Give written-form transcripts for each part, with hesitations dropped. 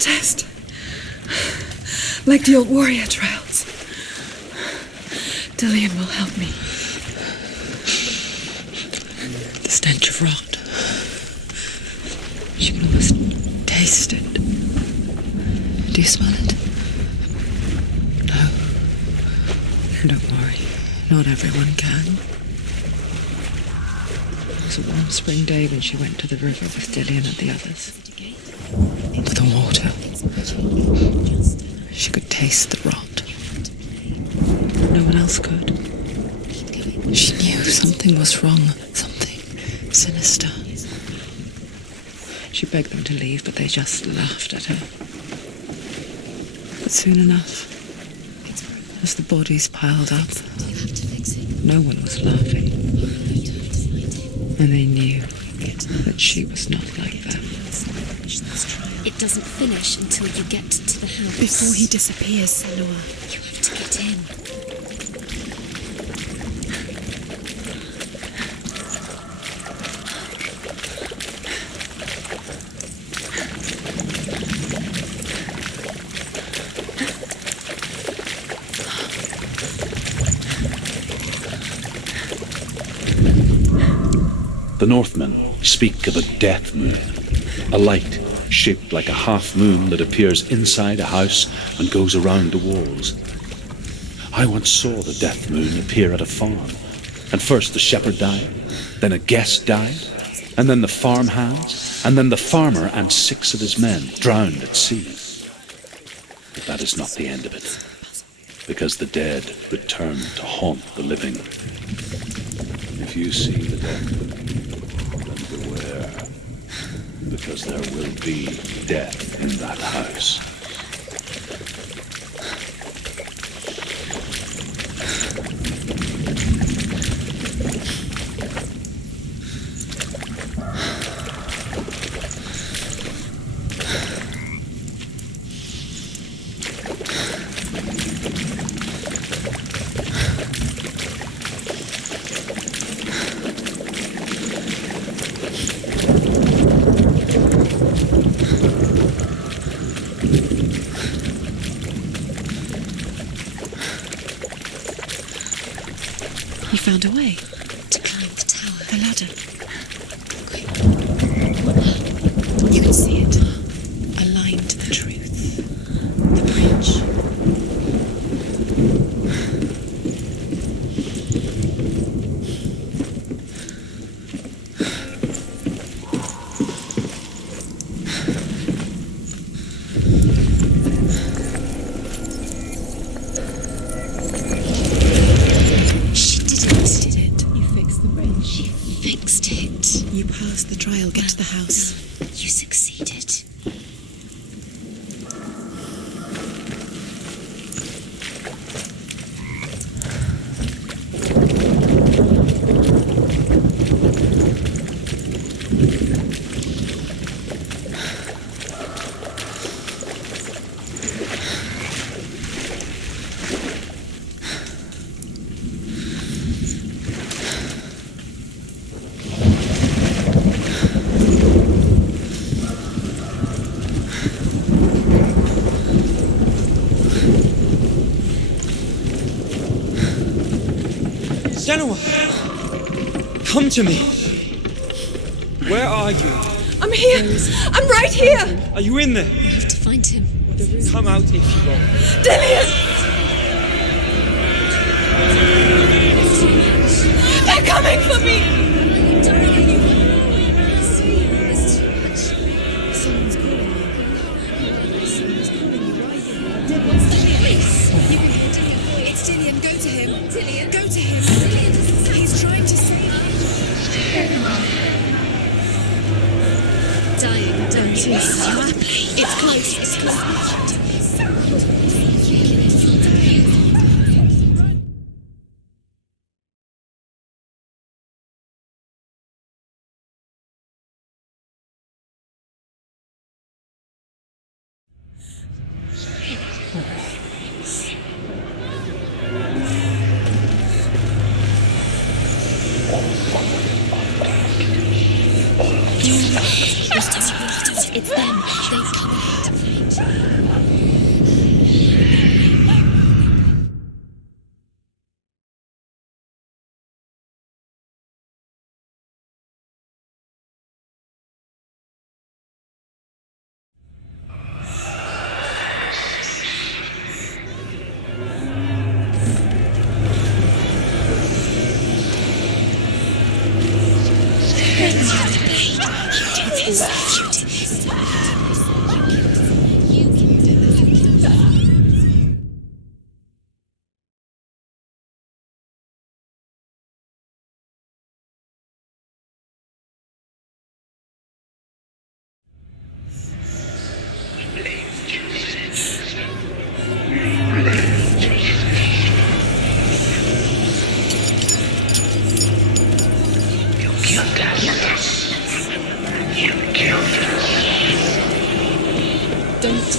test. Like the old warrior trials. Dillian will help me. The stench of rot. She can almost taste it. Do you smell it? No. Don't worry. Not everyone can. It was a warm spring day when she went to the river with Dillian and the others. For the water. She could taste the rot. No one else could. She knew something was wrong. Something sinister. She begged them to leave, but they just laughed at her. But soon enough, as the bodies piled up, no one was laughing. And they knew that she was not like them. It doesn't finish until you get to the house. Before he disappears, Senua. You have to get in. The Northmen speak of a death moon, a light shaped like a half moon that appears inside a house and goes around the walls. I once saw the death moon appear at a farm, and first the shepherd died, then a guest died, and then the farm hands, and then the farmer and 6 of his men drowned at sea. But that is not the end of it, because the dead return to haunt the living. If you see the death moon, beware, because there will be death in that house. You found a way To climb the tower. the ladder. Quick. You can see it. Aligned to the truth. The bridge. You passed the trial, get to the house. You succeeded. Senua! Come to me! Where are you? I'm here! I'm right here! Are you in there? You have to find him. Come out if you will. Dillian! They're coming for me! Someone's calling you. Someone's calling you. What's the police? It's Dillian. Go to him. Dillian. Go to him. He's trying to save you. Dying. Don't you? It's close. It's close. It's them. They've come to find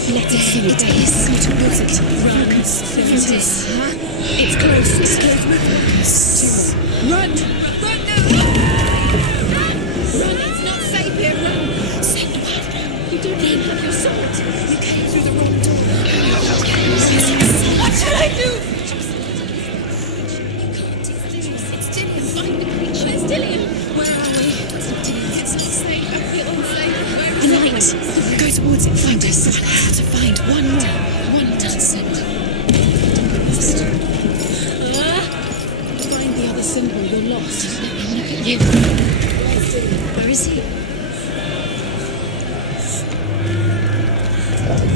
Let it see it. It is. Go towards it. Focus. There it is. It's close. It's close. Focus. Run! Run now! Run! It's not safe here. Run! Senua, you don't even have your sword. You came through the wrong door. What should I do? It's Dillian. Find the creature. It's Dillian. Where are we? It's not Dillian. It's not safe. I feel unsafe. Where is it? Go towards it. Find us. I have to find one more. One dozen. Find the other symbol. You're lost. Let me look at you. Where is he?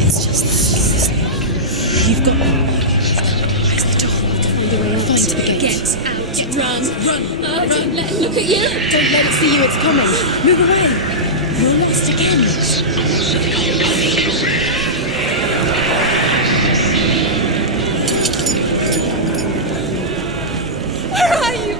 It's just this. You've got me. Where's the door? Find a way out. Find the gate. Get out. Run. Run. Run. Don't let it look at you. Don't let it see you. It's coming. Move away. You're lost again. Where are you?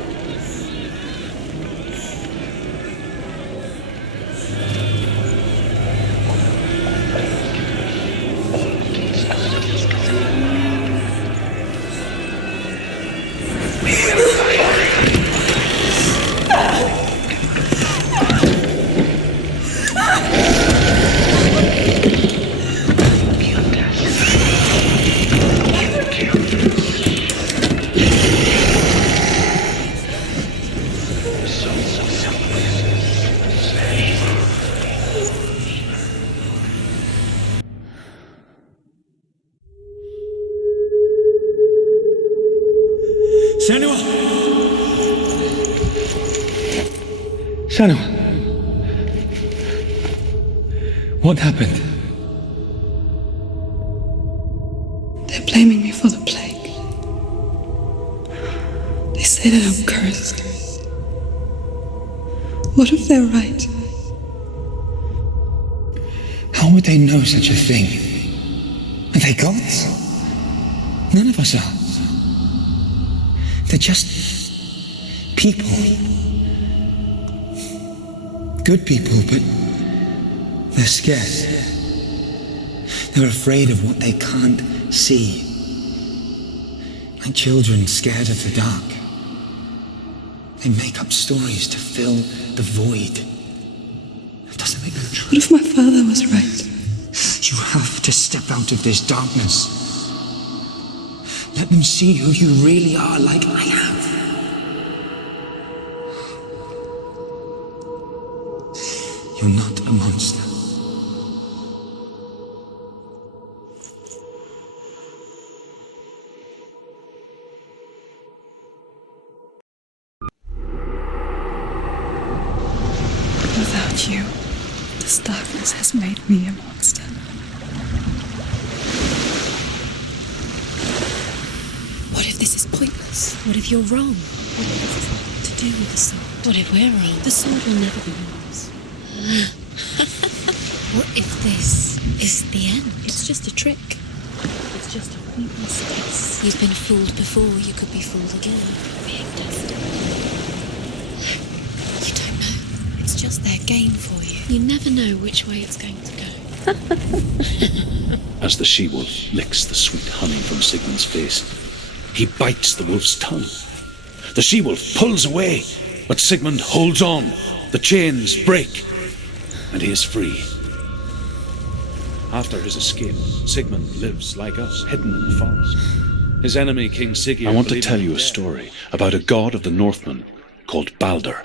Senua! Senua! What happened? They're blaming me for the plague. They say that I'm cursed. What if they're right? How would they know such a thing? Are they gods? None of us are. They're just people. Good people, but they're scared. They're afraid of what they can't see. Like children scared of the dark. They make up stories to fill the void. It doesn't make them true. What if my father was right? You have to step out of this darkness. Let them see who you really are, like I have. You're not a monster. Without you, this darkness has made me a monster. What if this is pointless? What if you're wrong? What if this is nothing to do with the sword? What if we're wrong? The sword will never be yours. What if this is the end? It's just a trick. It's just a pointless test. You've been fooled before, you could be fooled again. Being tested. You don't know. It's just their game for you. You never know which way it's going to go. As the she-wolf licks the sweet honey from Sigmund's face, he bites the wolf's tongue. The she-wolf pulls away, but Sigmund holds on. The chains break, and he is free. After his escape, Sigmund lives like us, hidden in the forest. His enemy, King Sigurd... I want to tell you a story about a god of the Northmen called Baldur.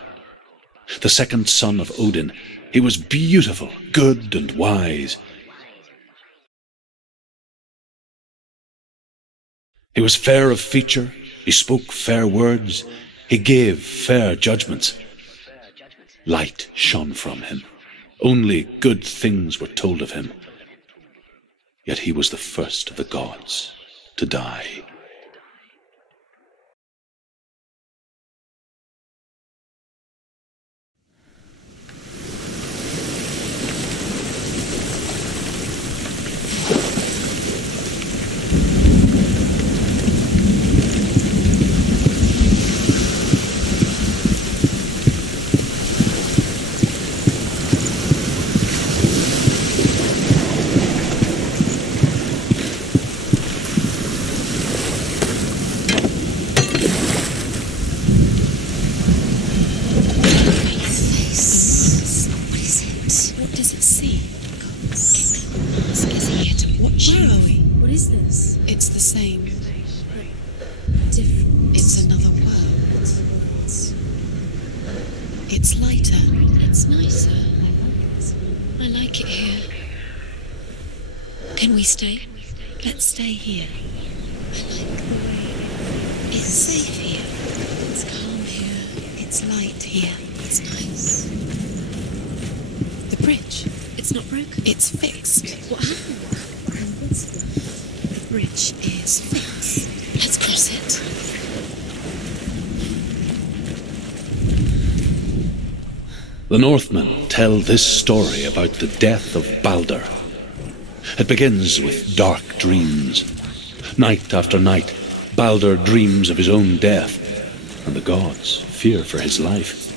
The second son of Odin. He was beautiful, good, and wise. He was fair of feature, he spoke fair words, he gave fair judgments. Light shone from him. Only good things were told of him. Yet he was the first of the gods to die. Where are we? What is this? It's the same. Different. It's another world. It's lighter. It's nicer. I like it here. Can we stay? Let's stay here. It's safe here. It's calm here. It's light here. It's nice. The bridge. It's not broken. It's fixed. What happened? The bridge is fixed. Let's cross it. The Northmen tell this story about the death of Baldur. It begins with dark dreams. Night after night, Baldur dreams of his own death, and the gods fear for his life.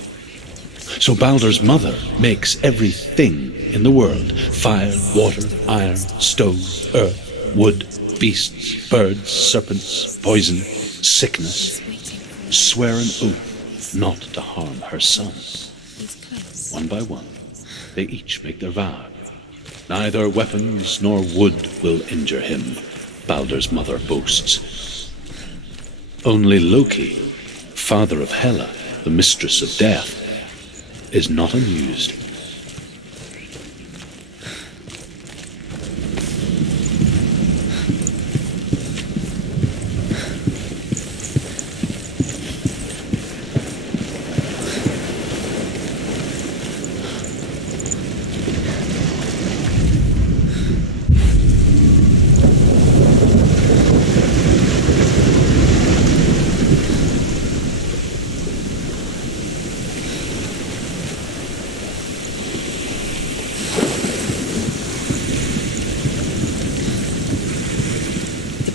So Baldur's mother makes everything in the world: fire, water, iron, stone, earth, wood, beasts, birds, serpents, poison, sickness, swear an oath not to harm her son. One by one, they each make their vow. Neither weapons nor wood will injure him, Baldur's mother boasts. Only Loki, father of Hela, the mistress of death, is not amused.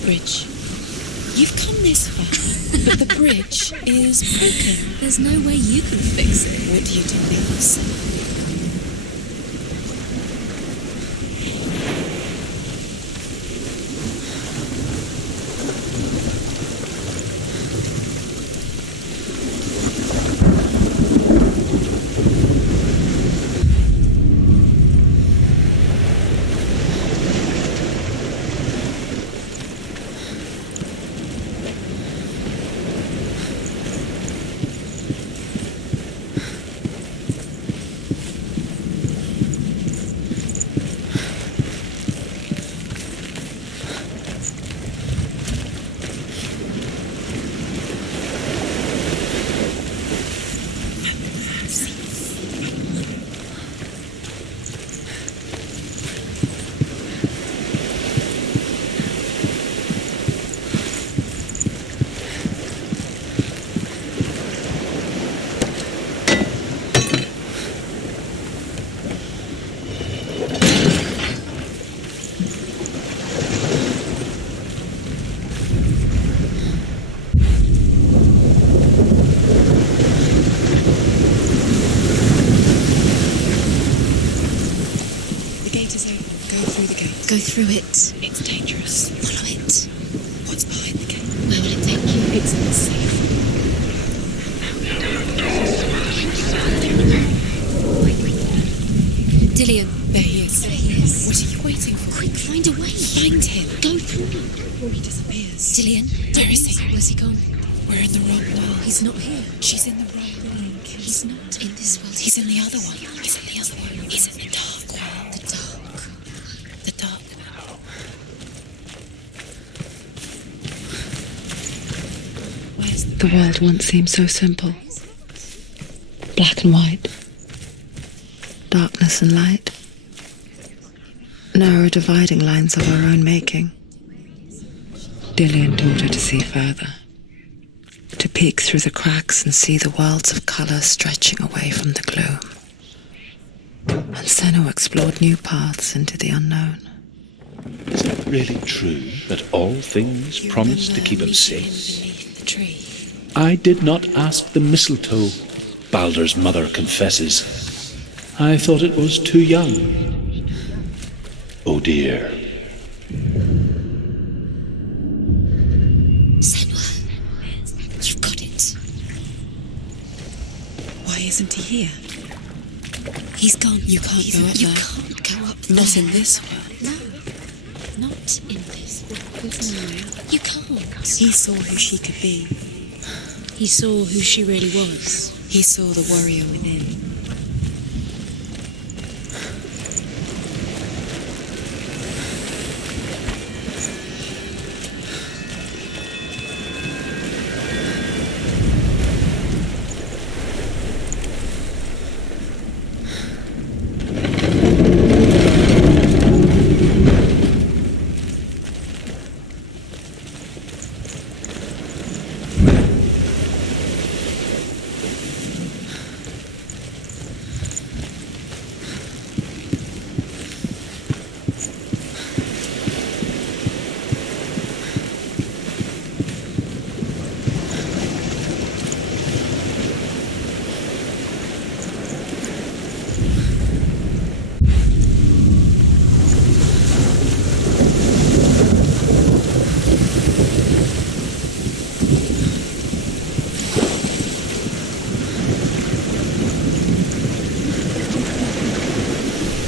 Bridge. You've come this far, but the bridge is broken. There's no way you can fix it. What do you do next? Go through it. It's dangerous. Follow it. What's behind the gate? Where will it take you? It's not safe. Dillion. There he is. There he is. What are you waiting for? Quick, find a way. Find him. Go through. Before he disappears. Dillion. Where is he? Where's he gone? We're in the wrong world. He's not here. She's in the wrong world. He's not in this world. He's in the other one. He's in the other one. He's in the dark world. The dark. The dark world. Where's the The world once seemed so simple. Black and white. Darkness and light. Narrow dividing lines of our own making. Dillion taught her to see further. To peek through the cracks and see the worlds of colour stretching away from the gloom. And Senua explored new paths into the unknown. Is it really true that all things You promise to remember keep him meeting safe? beneath the tree. I did not ask the mistletoe, Baldur's mother confesses. I thought it was too young. Oh dear. Senua. You've got it. Why isn't he here? He's gone. You can't go up You there. can't go up there. Not in this world. No. Not in this world. You can't. He saw who she could be. He saw who she really was. He saw the warrior within.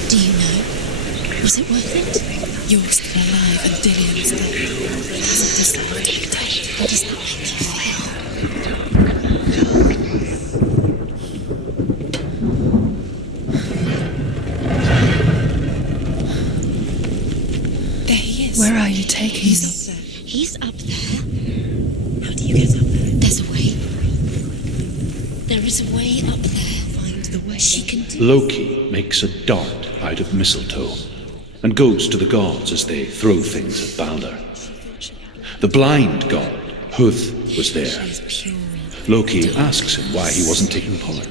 Do you know? Was it worth it? You're still alive and Dillian's dead. Has it deserved to be dead? How does that make you feel? There he is. Where are you taking He's me? up there. He's up there. How do you get up there? There's a way. There is a way up there. Find the way. She can do. Loki makes a dart out of mistletoe and goes to the gods as they throw things at Balder. The blind god, Huth, was there. She's pure. Loki asks him why he wasn't taking part.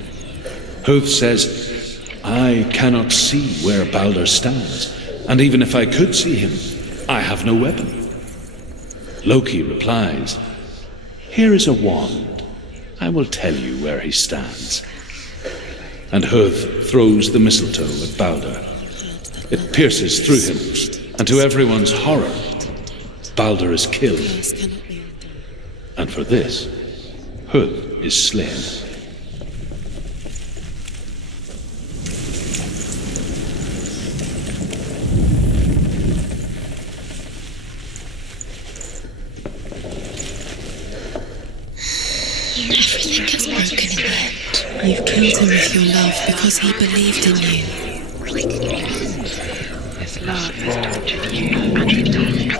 Huth says, I cannot see where Balder stands, and even if I could see him, I have no weapon. Loki replies, here is a wand. I will tell you where he stands. And Huth throws the mistletoe at Balder. It pierces through him, and to everyone's horror, Balder is killed. Curse cannot be undone. And for this, Huth is slain. Everything gets broken in the end. You've killed him with your love because he believed in you. His love is tortured you.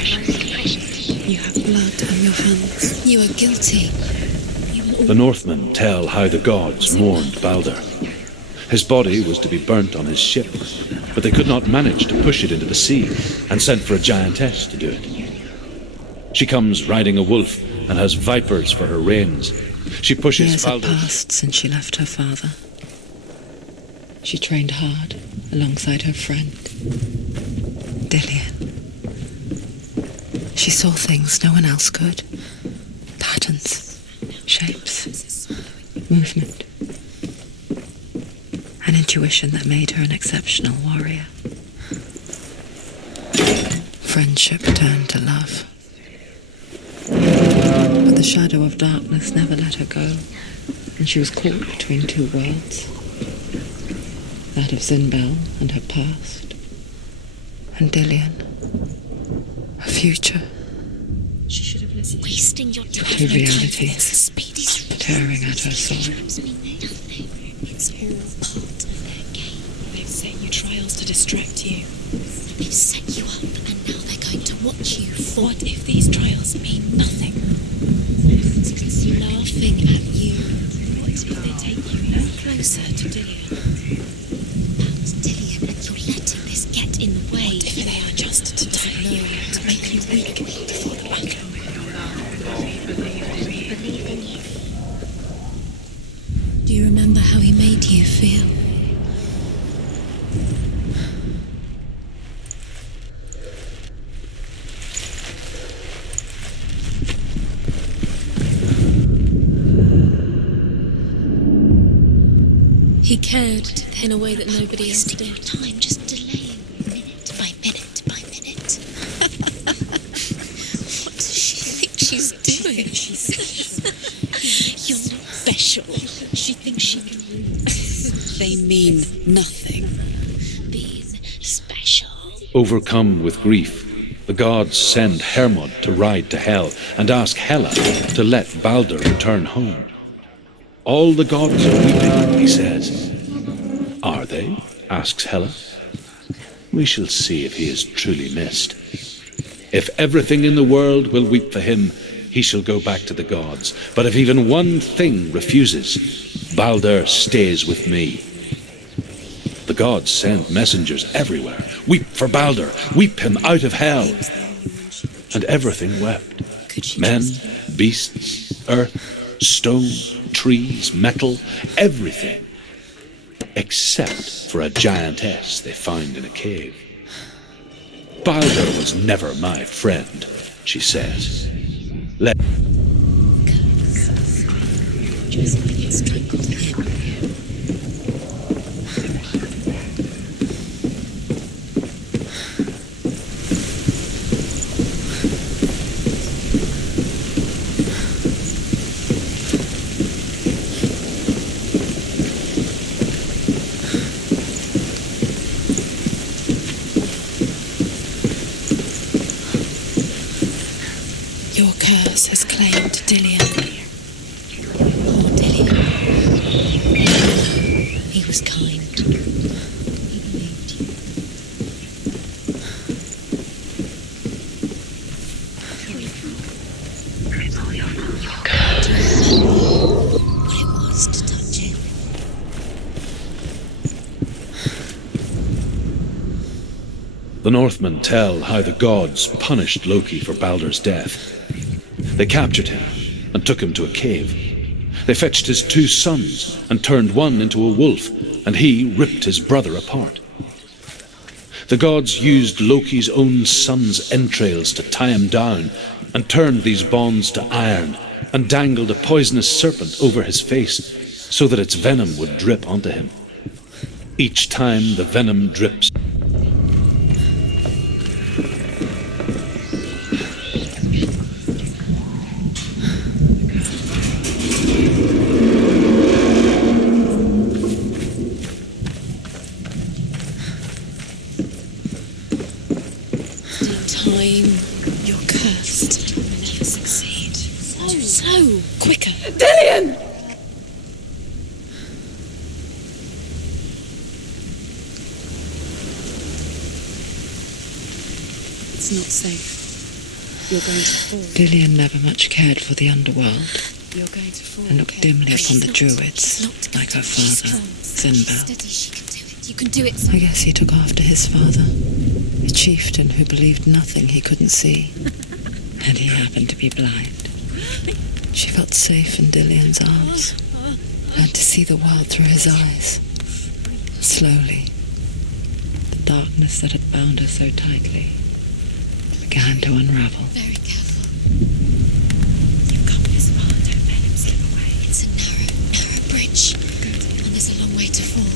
You have blood on your hands. You are guilty. The Northmen tell how the gods mourned Balder. His body was to be burnt on his ship, but they could not manage to push it into the sea and sent for a giantess to do it. She comes riding a wolf and has vipers for her reins. She pushes Years had Balder. passed since she left her father. She trained hard alongside her friend, Dillian. She saw things no one else could. Patterns, shapes, movement. An intuition that made her an exceptional warrior. Friendship turned to love. But the shadow of darkness never let her go, and she was caught between two worlds. That of Zinbel and her past, and Dillian, her future. She should have listened. Wasting your time. Two realities These tearing at her soul. trials mean nothing. It's all part of their game. They've set you trials to distract you. They've set you up, and now they're going to watch you. What if these trials mean nothing? It's laughing at you. What if they take you no closer to Dillian? That's Dillian, and you're letting this get in the way. What if they are just to tire you, to make you weak before the battle? Believe in you. Do you remember how he made you feel? He cared in a way that nobody else Wasting your did. time just delaying minute by minute by minute. What does she think she's doing? You're not special. She thinks she can They mean nothing. be special. Overcome with grief, the gods send Hermod to ride to Hell and ask Hela to let Baldur return home. All the gods are weeping, he says. Are they? Asks Hela. We shall see if he is truly missed. If everything in the world will weep for him, he shall go back to the gods. But if even one thing refuses, Baldur stays with me. The gods send messengers everywhere. Weep for Baldur, weep him out of hell. And everything wept. Men, beasts, earth, stone, trees, metal, everything. Except for a giantess they found in a cave. Baldur was never my friend, she says. Let Just like it strangled him. Your curse has claimed Dillian. Poor Dillian. He was kind. He believed you. What it was to touch him. the Northmen tell how the gods punished Loki for Baldur's death. They captured him and took him to a cave. They fetched his 2 sons and turned one into a wolf, and he ripped his brother apart. The gods used Loki's own son's entrails to tie him down and turned these bonds to iron and dangled a poisonous serpent over his face so that its venom would drip onto him. Each time the venom drips, You're cursed. You'll never succeed. So, quicker. Dillian! It's not safe. You're going to fall. Dillian never much cared for the underworld You're going to fall. and looked dimly upon the druids, like her father, Sinbad. Steady, she can do it. You can do it. I guess he took after his father, a chieftain who believed nothing he couldn't see. And he happened to be blind. She felt safe in Dillian's arms, learned to see the world through his eyes. Slowly, the darkness that had bound her so tightly began to unravel. Very careful. You've come this far. Don't let him slip away. It's a narrow bridge. And there's a long way to fall.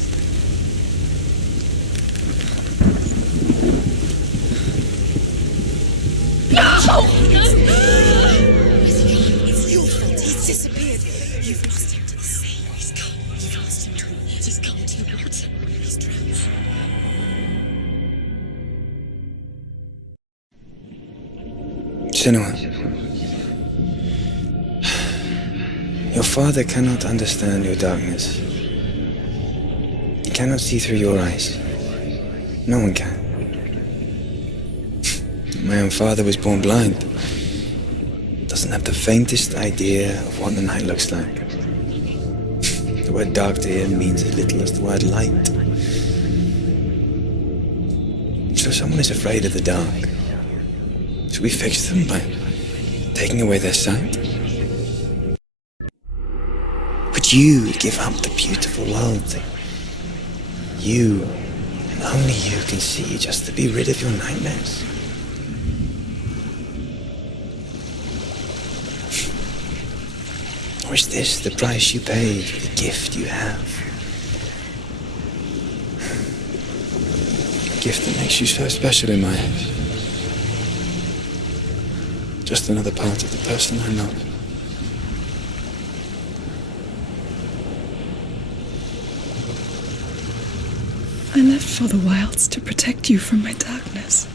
It's your fault. He's disappeared. You've lost him to the sea. He's gone. You've lost him to him. He's gone to the water. He's drowned. Senua, your father cannot understand your darkness. He cannot see through your eyes. No one can. My own father was born blind. Doesn't have the faintest idea of what the night looks like. The word dark to him means as little as the word light. So if someone is afraid of the dark, should we fix them by taking away their sight? Would you give up the beautiful world that you and only you can see just to be rid of your nightmares? Or is this the price you pay for the gift you have? gift that makes you so special in my eyes. Just another part of the person I love. I left for the wilds to protect you from my darkness.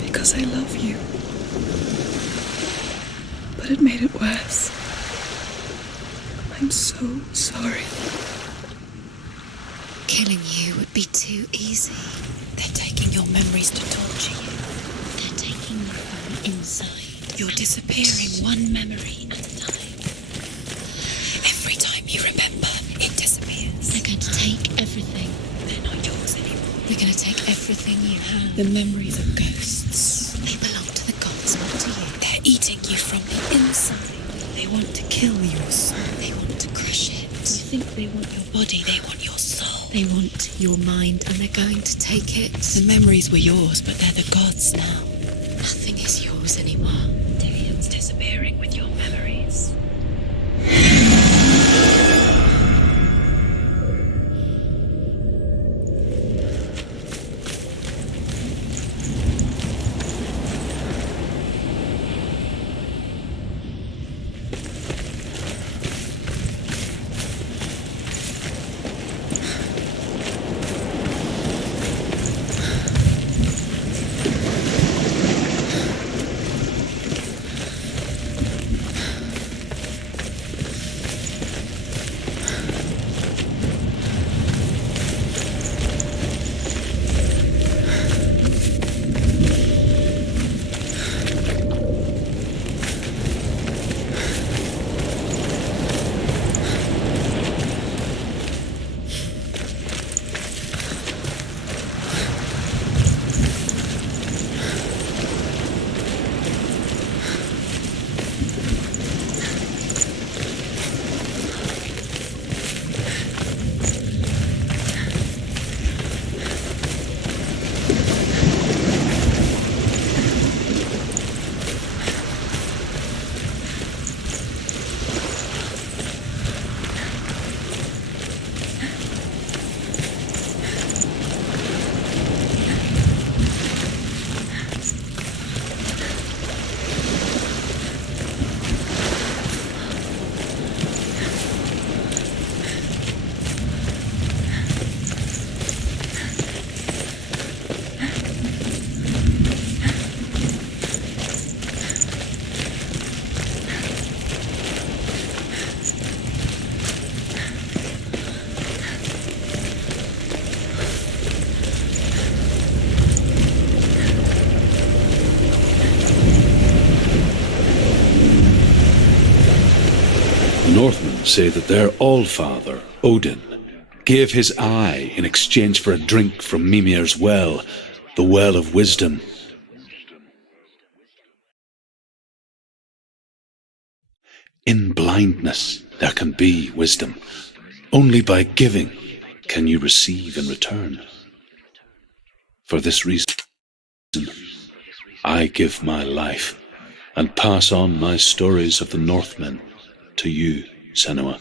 Because I love you. But it made it worse. I'm so sorry. Killing you would be too easy. They're taking your memories to torture you. They're taking you from the inside. You're disappearing one memory at a time. Every time you remember, it disappears. They're going to take everything. They're not yours anymore. They're going to take everything you have. The memories of ghosts. They belong to the gods, not to you. They're eating you from the inside. They want to kill your soul. They want to crush it. You think they want your body, they want your soul. They want your mind, and they're going to take it. The memories were yours, but they're the gods now. Nothing is yours anymore. Dillian's disappearing with your memories. Northmen say that their Allfather, Odin, gave his eye in exchange for a drink from Mimir's well, the Well of Wisdom. In blindness there can be wisdom. Only by giving can you receive in return. For this reason, I give my life and pass on my stories of the Northmen to you, Senua.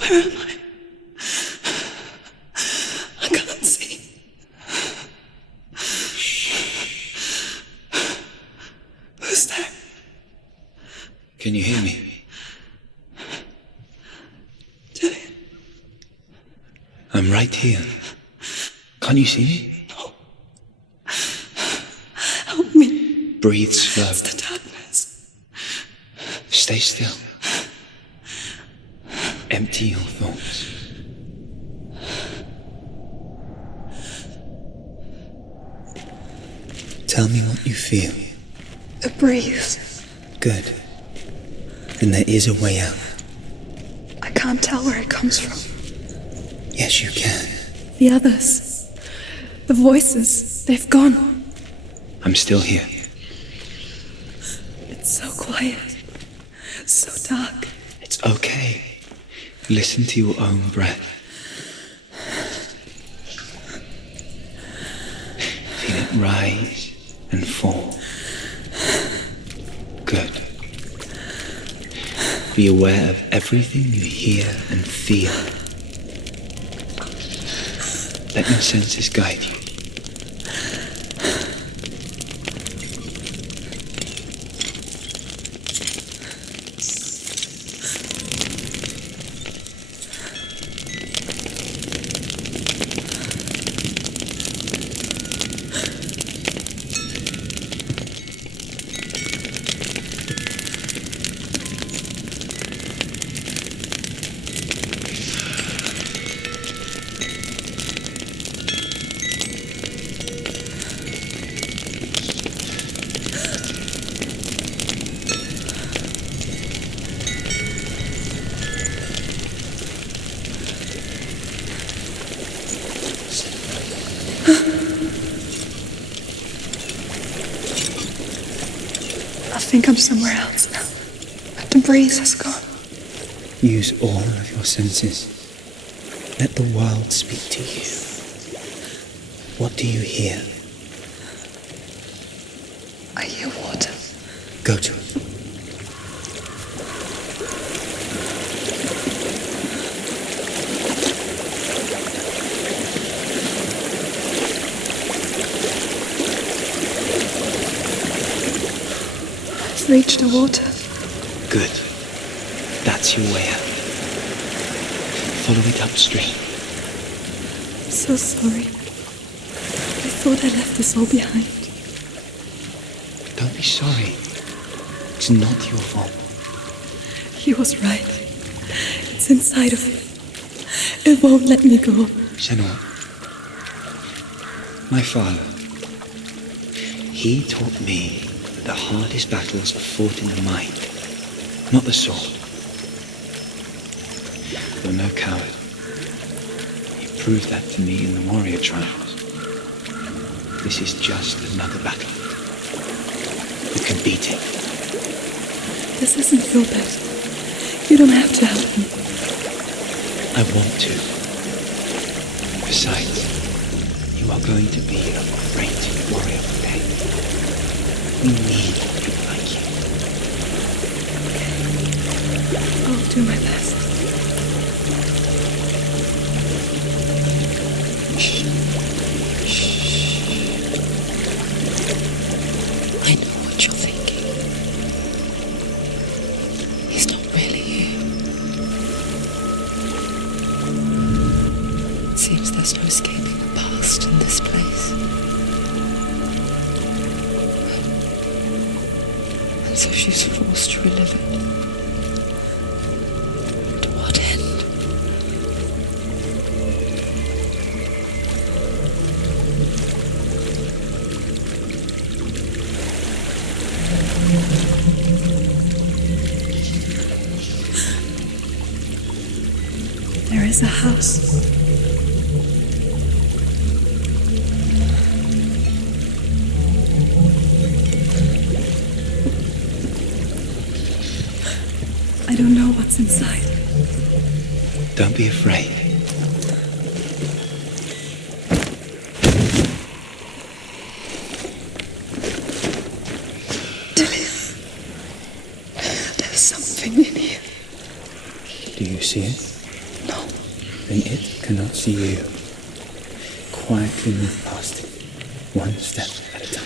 Where am I? I can't see. Who's there? Can you hear me? Dillian. I'm right here. Can't you see me? No. Help me. Breathe slow. It's the darkness. Stay still. Empty your thoughts. Tell me what you feel. A breeze. Good. Then there is a way out. I can't tell where it comes from. Yes, you can. The others. The voices. They've gone. I'm still here. It's so quiet. So dark. It's okay. Listen to your own breath. Feel it rise and fall. Be aware of everything you hear and feel. Let your senses guide you. I think I'm somewhere else now. The breeze has gone. Use all of your senses. Let the world speak to you. What do you hear? I hear water. Go to it. I've reached the water. Good. That's your way out. Follow it upstream. I'm so sorry. I thought I left this all behind. Don't be sorry. It's not your fault. He was right. It's inside of me. It won't let me go. Senua, my father, he taught me that the hardest battles are fought in the mind, not the sword. You're no coward. He proved that to me in the warrior trials. This is just another battle. You can beat it. This isn't your battle. You don't have to help me. I want to. Besides, you are going to be a great warrior one day. We need people like you. I'll do my best. I know what you're thinking. He's not really here. It seems there's no escaping the past in this place. And so she's forced to relive it. To what end? There is a house. I don't know what's inside. Don't be afraid. There's something in here. Do you see it? No. Then it cannot see you. Quietly move past it, one step at a time.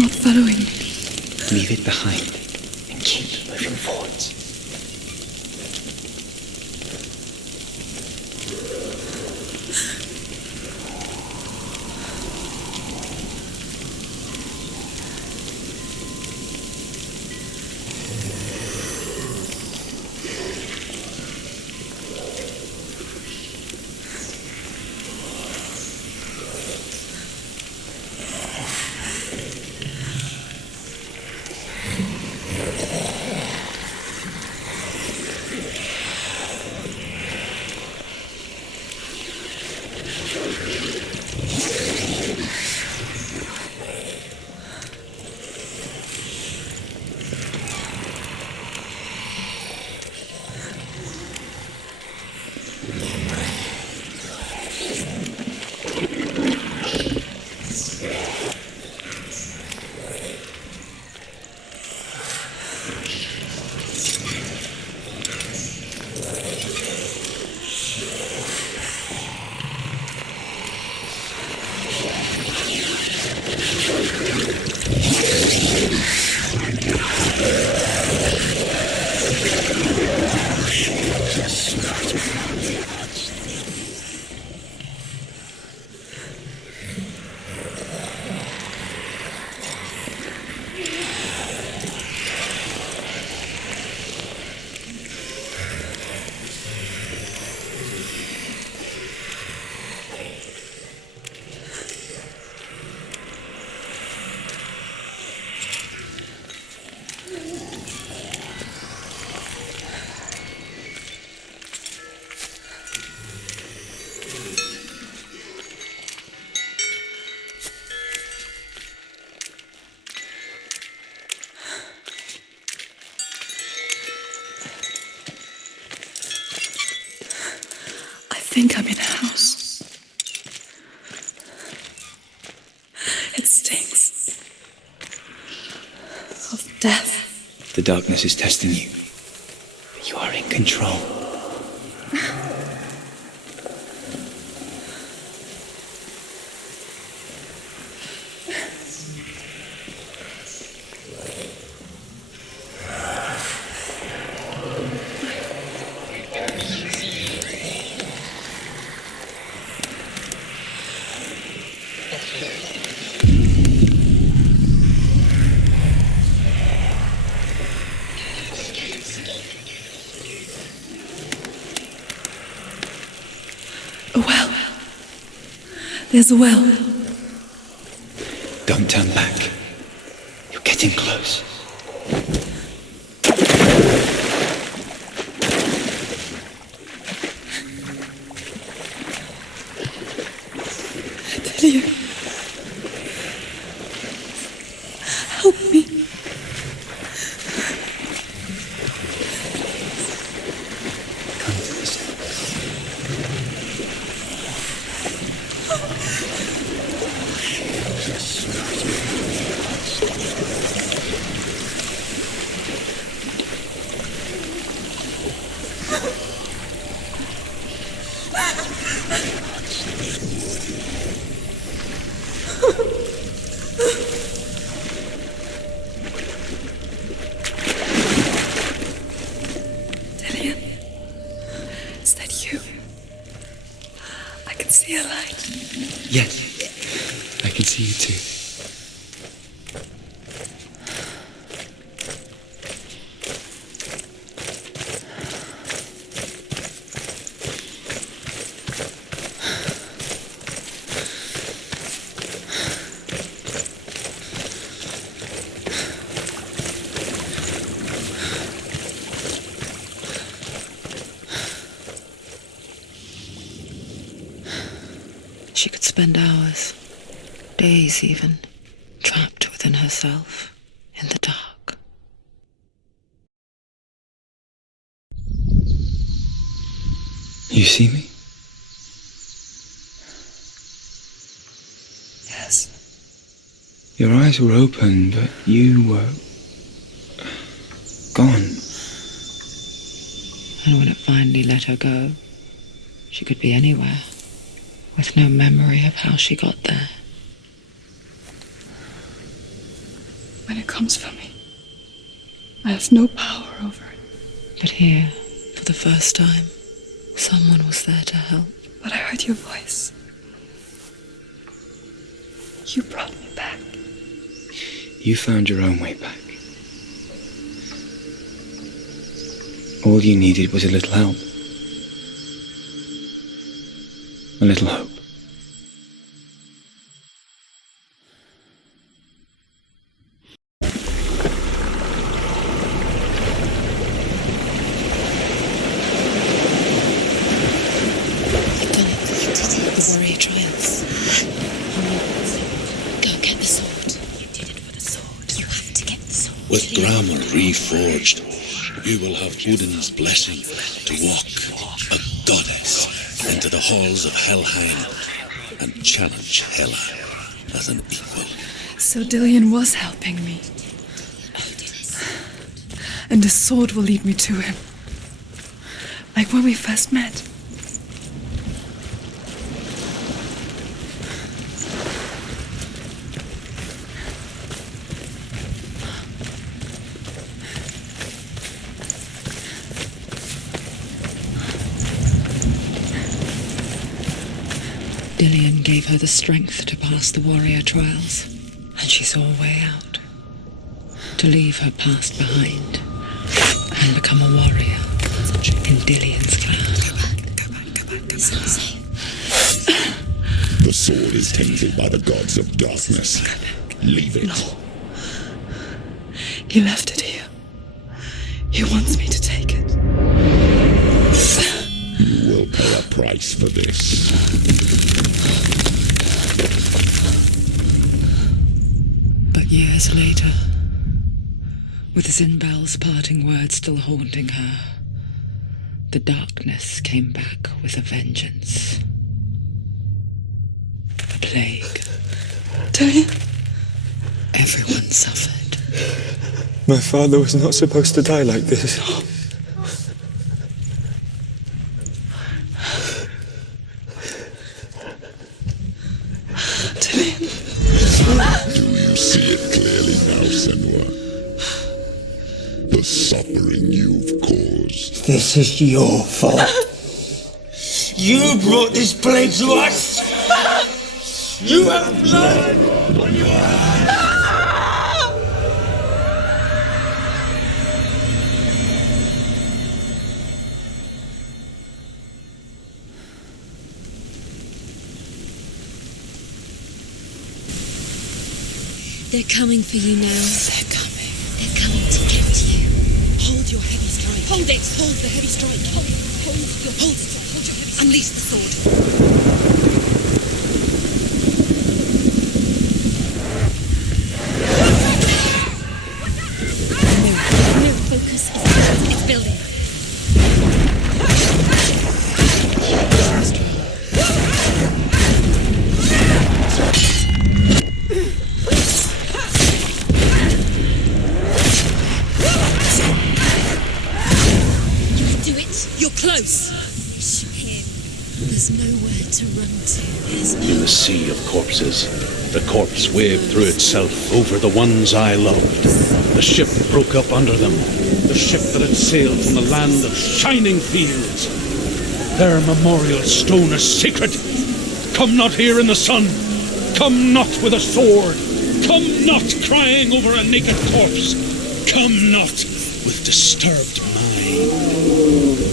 not following me. Leave it behind and keep moving forwards. I think I'm in a house. It stinks of death. The darkness is testing you, but you are in control. A well. There's a well. Don't turn back. You're getting close. Delia. Help me. Come to the center. Delia. Is that you? I can see a light. Yes, I can see you too. She could spend hours, days even, trapped within herself, in the dark. You see me? Yes. Your eyes were open, but you were gone. And when it finally let her go, she could be anywhere, with no memory of how she got there. when it comes for me, I have no power over it. But here, for the first time, someone was there to help. But I heard your voice. You brought me back. You found your own way back. All you needed was a little help. A little hope. The warrior trials. Go get the sword. You did it for the sword. You have to get the sword. With grammar reforged, you will have Odin's blessing to walk a goddess into the halls of Helheim and challenge Hela as an equal. So Dillion was helping me. And the sword will lead me to him. Like when we first met. Dillion gave her the strength to pass the warrior trials, and she saw a way out. To leave her past behind and become a warrior in Dillion's clan. Go back. It's not safe. The sword is tainted by the gods of darkness. Leave it. No. He left it here. He wants me to take it. You will pay a price for this. But years later, with Zinbel's parting words still haunting her, the darkness came back with a vengeance. A plague. Dillion? Everyone suffered. My father was not supposed to die like this. Do you see it clearly now, Senua? The suffering you've caused. This is your fault. You brought this plague to us. You have blood on your hands. They're coming for you now. They're coming. They're coming to get you. Hold your heavy strike. Hold it! Hold the heavy strike. Hold your heavy strike. Unleash the sword. No, focus is building. You're close. There's nowhere to run to. In the sea of corpses, the corpse waved through itself over the ones I loved. The ship broke up under them, the ship that had sailed from the land of shining fields. Their memorial stone is sacred. Come not here in the sun. Come not with a sword. Come not crying over a naked corpse. Come not with disturbed mind.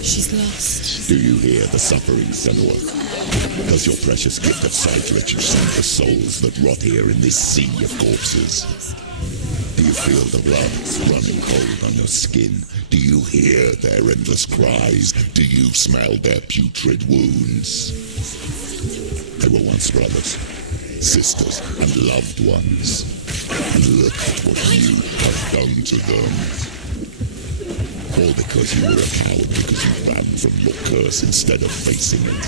She's lost. Do you hear the suffering, Senua? Does your precious gift of sight let you see the souls that rot here in this sea of corpses? Do you feel the blood running cold on your skin? Do you hear their endless cries? Do you smell their putrid wounds? They were once brothers, sisters, and loved ones. And look at what you have done to them. All because you were a coward, because you ran from your curse instead of facing it.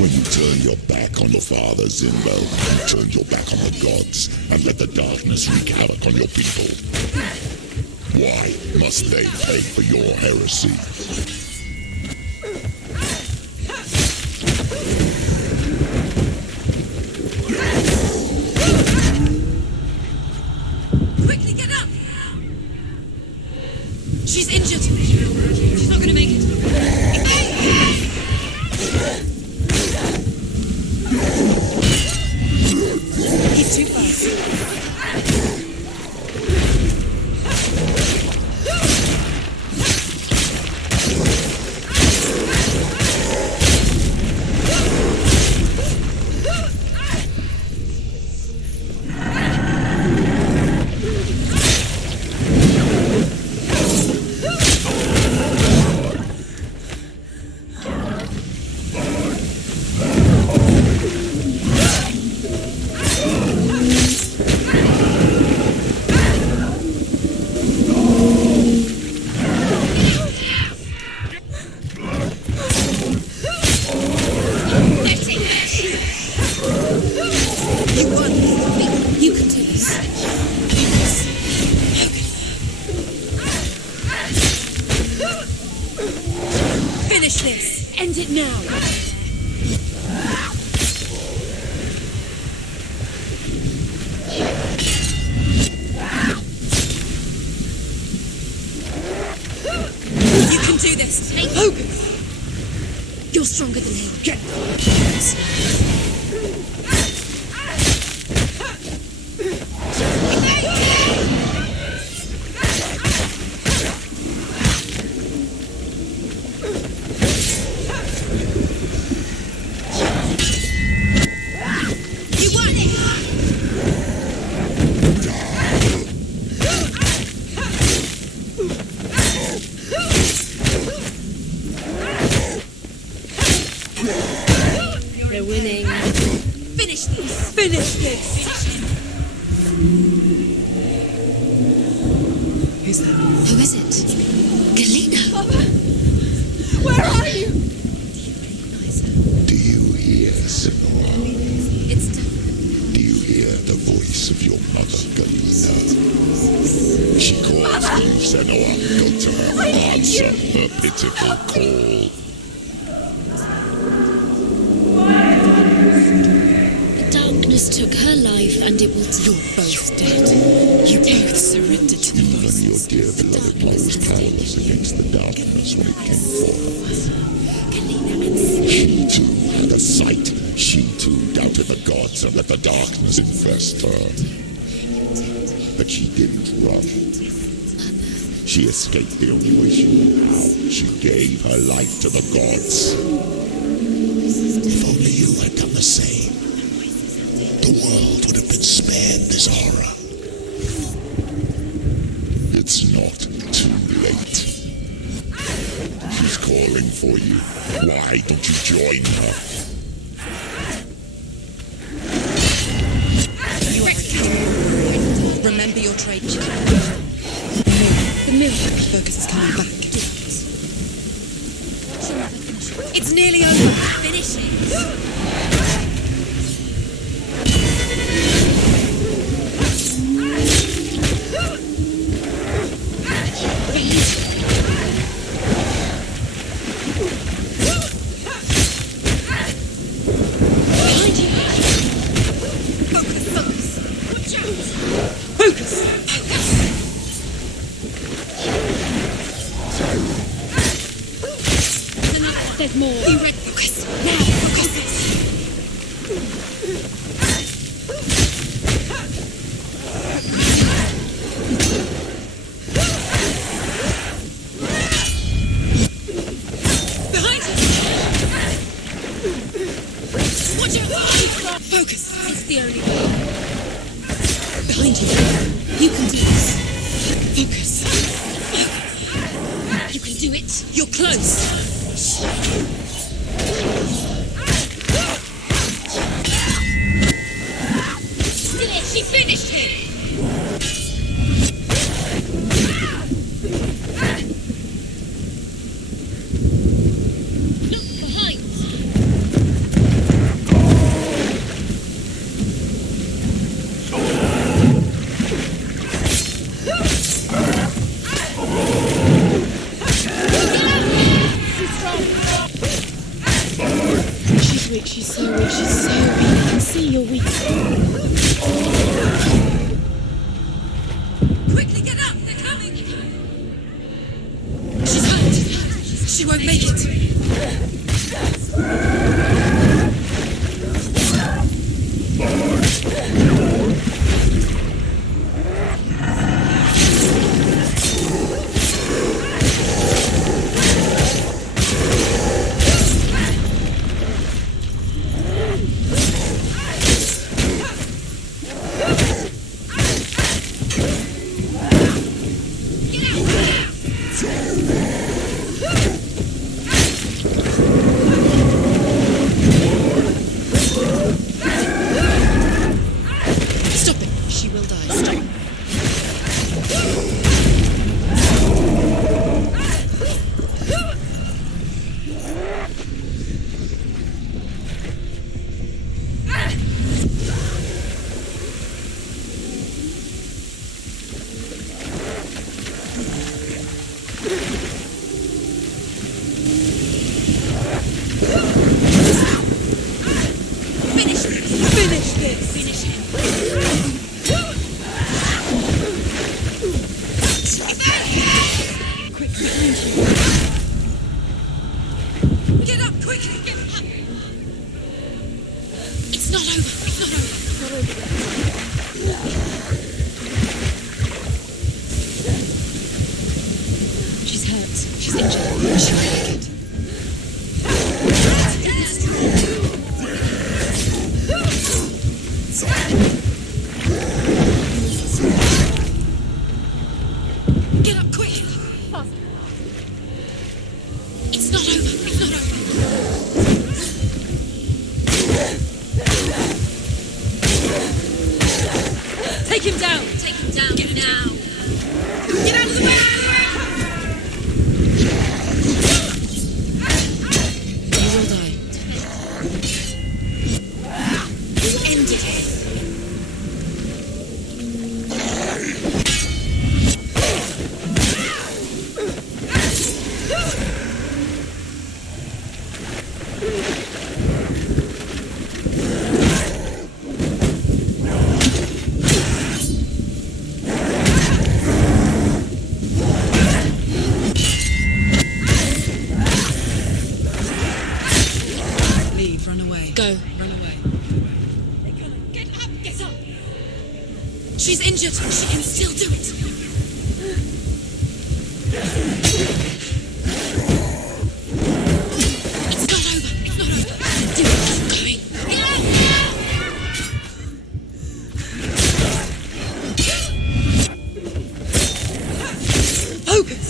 When you turn your back on your father, Zinbel, you turn your back on the gods and let the darkness wreak havoc on your people. Why must they pay for your heresy? You can do this. Focus. You're stronger than him. Get. You won it. They're winning. Finish this. Finish this. Who's that? Who is it? Galena. Mother! Where are you? Do you hear, Senua? It's different. Do you hear the voice of your mother, Galena? She calls you, Senua. Go to her. Answer her pitiful call. Darkness took her life, and it will take. You're both dead. You both surrendered to the Even your voices. dear beloved mother was powerless against the darkness when it came forth. She too had a sight. She too doubted the gods and let the darkness infest her. But she didn't run. She escaped the only way she knew how. She gave her life to the gods. If only you had done the same, the world would have been spared this horror. It's not too late. She's calling for you. Why don't you join her? You are a coward. Remember your trade. The mill. Focus is coming back. It's nearly over. Finish it. There's more. You ready? Focus. Now, focus. Behind us! Watch out! Focus! It's the only way. Behind you. You can do this. Focus. You can do it. You're close. She finished him. Look behind. She's weak, she's so weak, she's so weak. I can see you're weak. Quickly get up, they're coming! She's hurt. She won't make it. Quickly, get up! It's not over. It's not over. She's hurt. She's injured. She'll make it. Get up quick! It's not over. It's not over. Take him down. Take him down. Get him now. Get out of the way. He will die. End it. Leave, run away. Go, run away. Get up, get up! She's injured, she can still do it. It's not over, it's not over. Do it, keep going. Focus!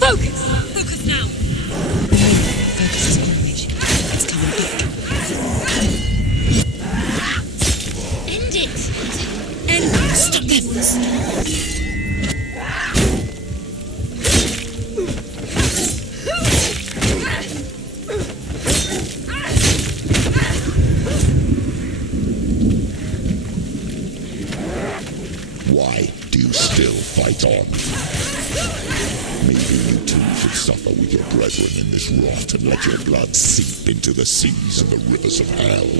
Focus! Focus now! Focus is on me. It's coming back. End it! End it! Stop them! Why do you still fight on? Maybe you too should suffer with your brethren in this rot and let your blood seep into the seas and the rivers of hell.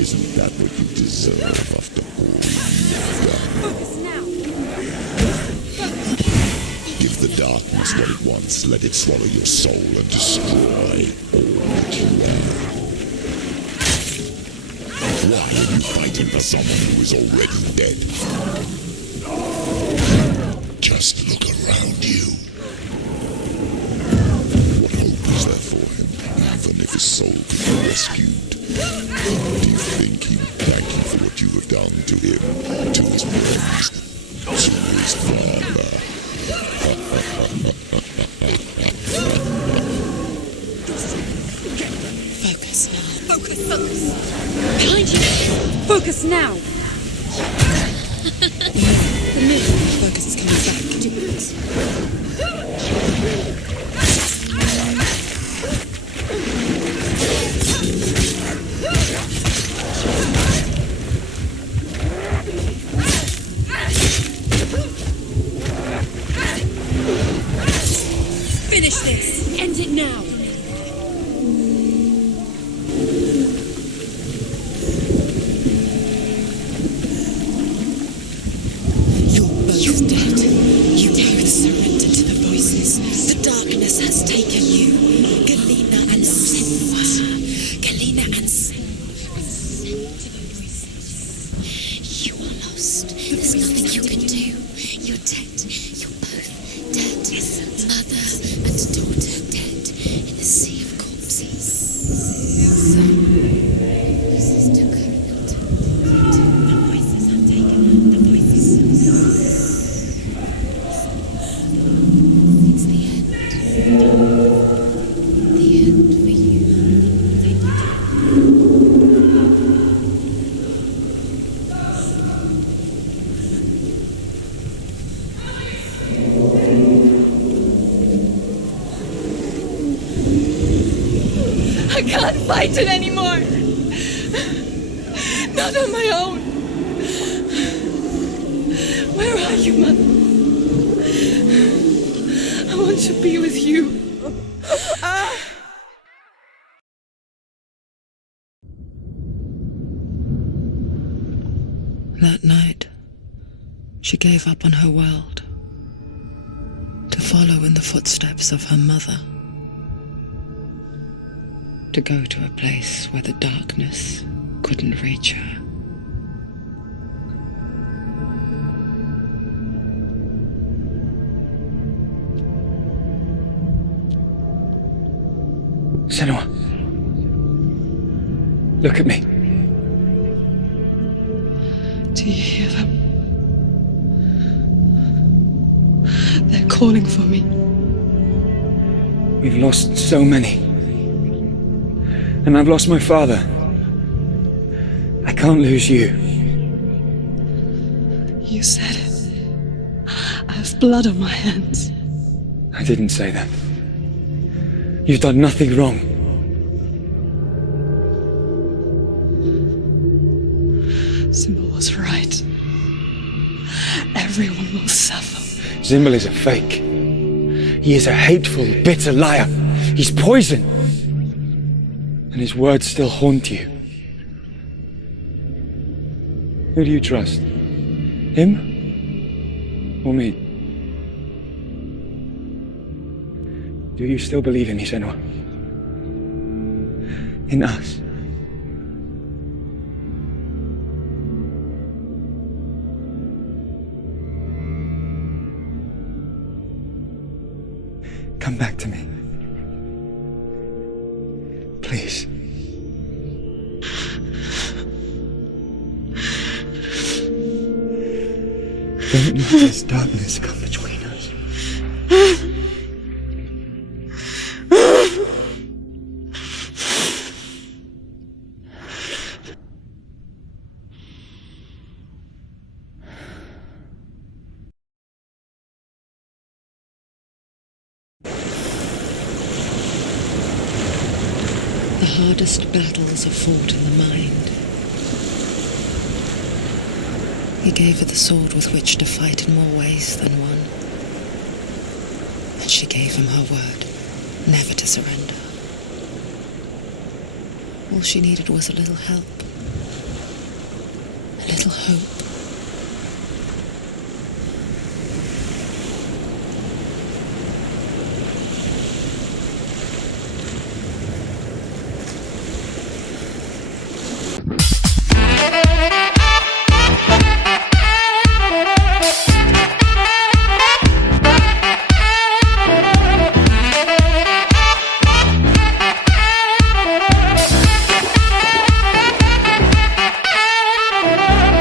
Isn't that what you deserve after all you've done? Give the darkness what it wants, let it swallow your soul and destroy all that you are. Why are you fighting for someone who is already dead? Just look around you. What hope is there for him, even if his soul can be rescued? Do you think he would thank you for what you have done to him, to his friends, to his father? Focus now. Focus, focus. Behind you. Focus now. The mirror. Focus is coming back. Do it. Finish this. End it now. You're both dead. You both surrendered to the voices. The darkness has taken you. Galena and Senua. Galena and Senua. You are lost. There's nothing you can do. You're dead. You're both dead. Mother and daughter dead in the sea of corpses. The voices took her. The voices have taken her. The voices. It's the end. The end for you. I can't fight it anymore. Not on my own. Where are you, Mother? I want to be with you. That night, she gave up on her world to follow in the footsteps of her mother to go to a place where the darkness couldn't reach her. Senua. Look at me. Do you hear them? They're calling for me. We've lost so many. And I've lost my father. I can't lose you. You said it. I have blood on my hands. I didn't say that. You've done nothing wrong. Symbol was right. Everyone will suffer. Zimbel is a fake. He is a hateful, bitter liar. He's poison. And his words still haunt you. Who do you trust? Him? Or me? Do you still believe in me, Senua? In us? Come back to me. Please. Don't let this darkness come between us. The hardest battles are fought in the mind. He gave her the sword with which to fight in more ways than one. And she gave him her word, never to surrender. All she needed was a little help, a little hope.